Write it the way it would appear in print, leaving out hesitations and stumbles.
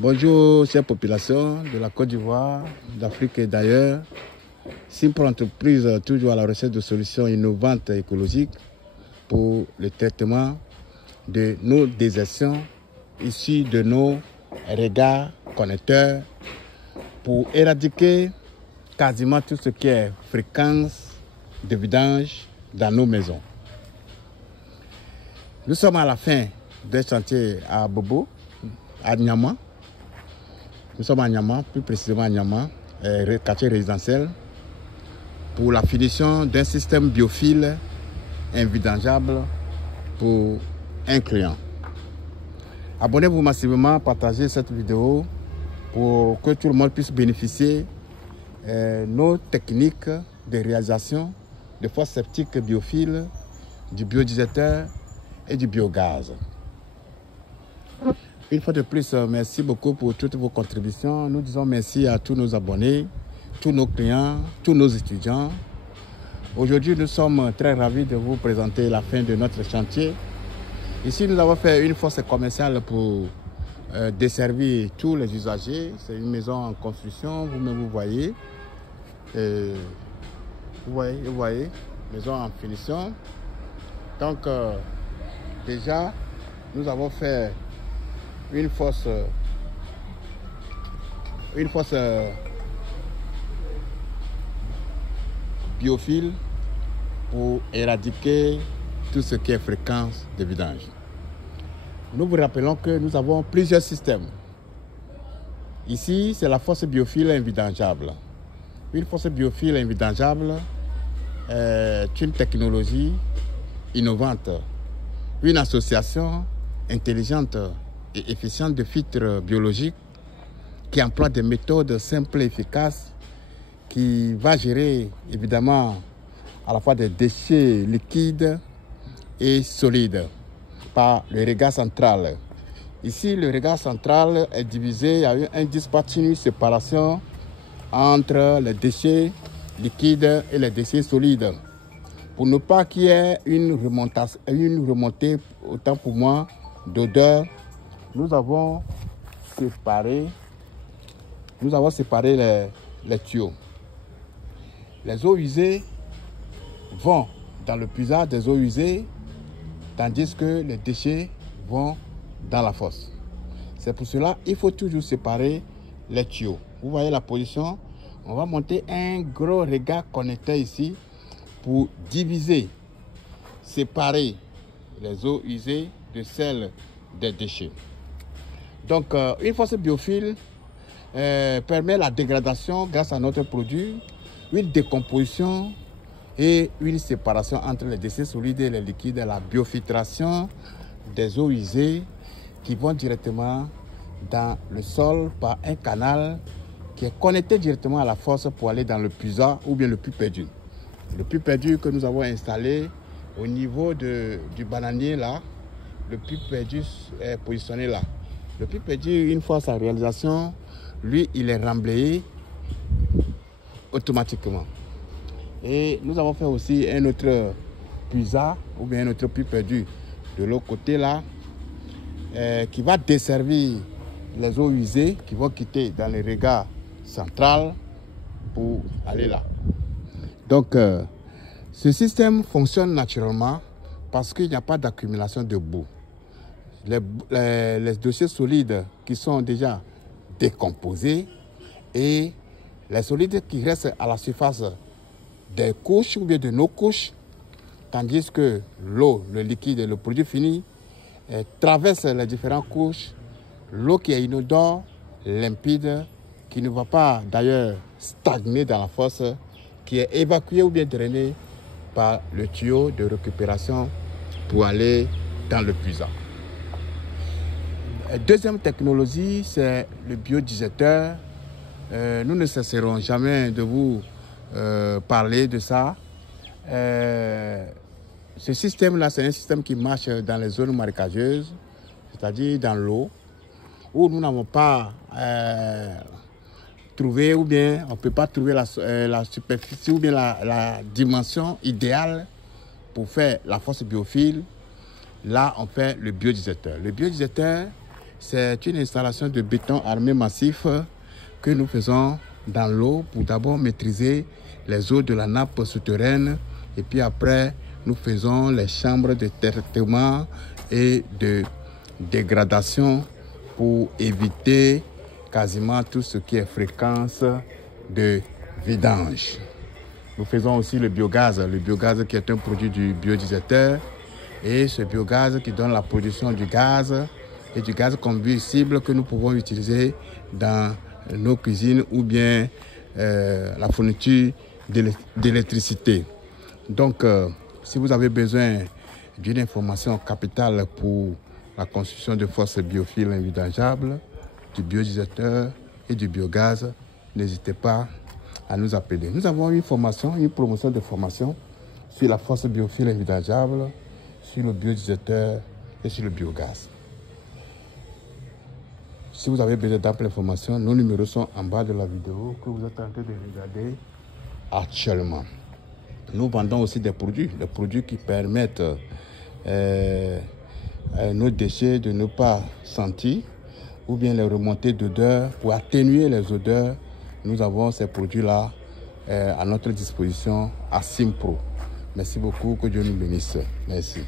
Bonjour, chère population de la Côte d'Ivoire, d'Afrique et d'ailleurs. Simpro Entreprise, toujours à la recherche de solutions innovantes et écologiques pour le traitement de nos désertions issues de nos regards connecteurs pour éradiquer quasiment tout ce qui est fréquence de vidange dans nos maisons. Nous sommes à la fin d'un chantier à Bobo, à Niama. Nous sommes à Niama, plus précisément à Niama, quartier résidentiel, pour la finition d'un système biophile invidangeable pour un client. Abonnez-vous massivement, partagez cette vidéo pour que tout le monde puisse bénéficier de nos techniques de réalisation de fosses septiques biophiles, du biodigesteur et du biogaz. Une fois de plus, merci beaucoup pour toutes vos contributions. Nous disons merci à tous nos abonnés, tous nos clients, tous nos étudiants. Aujourd'hui, nous sommes très ravis de vous présenter la fin de notre chantier. Ici, nous avons fait une fosse commerciale pour desservir tous les usagers. C'est une maison en construction, vous-même vous voyez. Vous voyez, maison en finition. Donc, déjà, nous avons fait une fosse biophile pour éradiquer tout ce qui est fréquence de vidange. Nous vous rappelons que nous avons plusieurs systèmes. Ici, c'est la fosse biophile invidangeable. Une fosse biophile invidangeable est une technologie innovante, une association intelligente et efficiente de filtres biologiques qui emploie des méthodes simples et efficaces qui va gérer évidemment à la fois des déchets liquides et solides par le regard central. Ici, le regard central est divisé, il y a un dispartinu, séparation entre les déchets liquides et les déchets solides. Pour ne pas qu'il y ait une remontée, autant pour moi, d'odeur, nous avons séparé les tuyaux. Les eaux usées vont dans le puisard des eaux usées, tandis que les déchets vont dans la fosse. C'est pour cela qu'il faut toujours séparer les tuyaux. Vous voyez la position. On va monter un gros regard connecteur ici pour diviser, séparer les eaux usées de celles des déchets. Donc, une fosse biophile permet la dégradation grâce à notre produit, une décomposition et une séparation entre les déchets solides et les liquides, la biofiltration des eaux usées qui vont directement dans le sol par un canal qui est connecté directement à la fosse pour aller dans le puisard ou bien le puits perdu. Le puits perdu que nous avons installé au niveau du bananier là, le puits perdu est positionné là. Le puits perdu, une fois sa réalisation, lui, il est remblayé automatiquement. Et nous avons fait aussi un autre puisard ou bien un autre puits perdu de l'autre côté là, qui va desservir les eaux usées qui vont quitter dans le regard central pour aller là. Donc, ce système fonctionne naturellement parce qu'il n'y a pas d'accumulation de boue. Les déchets solides qui sont déjà décomposés et les solides qui restent à la surface des couches ou bien de nos couches, tandis que l'eau, le liquide et le produit fini traversent les différentes couches, l'eau qui est inodore, limpide, qui ne va pas d'ailleurs stagner dans la fosse, qui est évacuée ou bien drainée par le tuyau de récupération pour aller dans le puisard. Deuxième technologie, c'est le biodigesteur. Nous ne cesserons jamais de vous parler de ça. Ce système-là, c'est un système qui marche dans les zones marécageuses, c'est-à-dire dans l'eau, où nous n'avons pas trouvé, ou bien on ne peut pas trouver la superficie ou bien la dimension idéale pour faire la fosse biophile. Là, on fait le biodigesteur. Le biodigesteur C'est une installation de béton armé massif que nous faisons dans l'eau pour d'abord maîtriser les eaux de la nappe souterraine et puis après nous faisons les chambres de traitement et de dégradation pour éviter quasiment tout ce qui est fréquence de vidange. Nous faisons aussi le biogaz qui est un produit du biodigesteur et ce biogaz qui donne la production du gaz et du gaz combustible que nous pouvons utiliser dans nos cuisines ou bien la fourniture d'électricité. Donc, si vous avez besoin d'une information capitale pour la construction de fosses biophiles invidangeables, du biodigesteur et du biogaz, n'hésitez pas à nous appeler. Nous avons une promotion de formation sur la fosse biophile invidangeable, sur le biodigesteur et sur le biogaz. Si vous avez besoin d'amples informations, nos numéros sont en bas de la vidéo que vous êtes en train de regarder actuellement. Nous vendons aussi des produits qui permettent nos déchets de ne pas sentir ou bien les remontées d'odeur. Pour atténuer les odeurs, nous avons ces produits-là à notre disposition à Simpro. Merci beaucoup, que Dieu nous bénisse. Merci.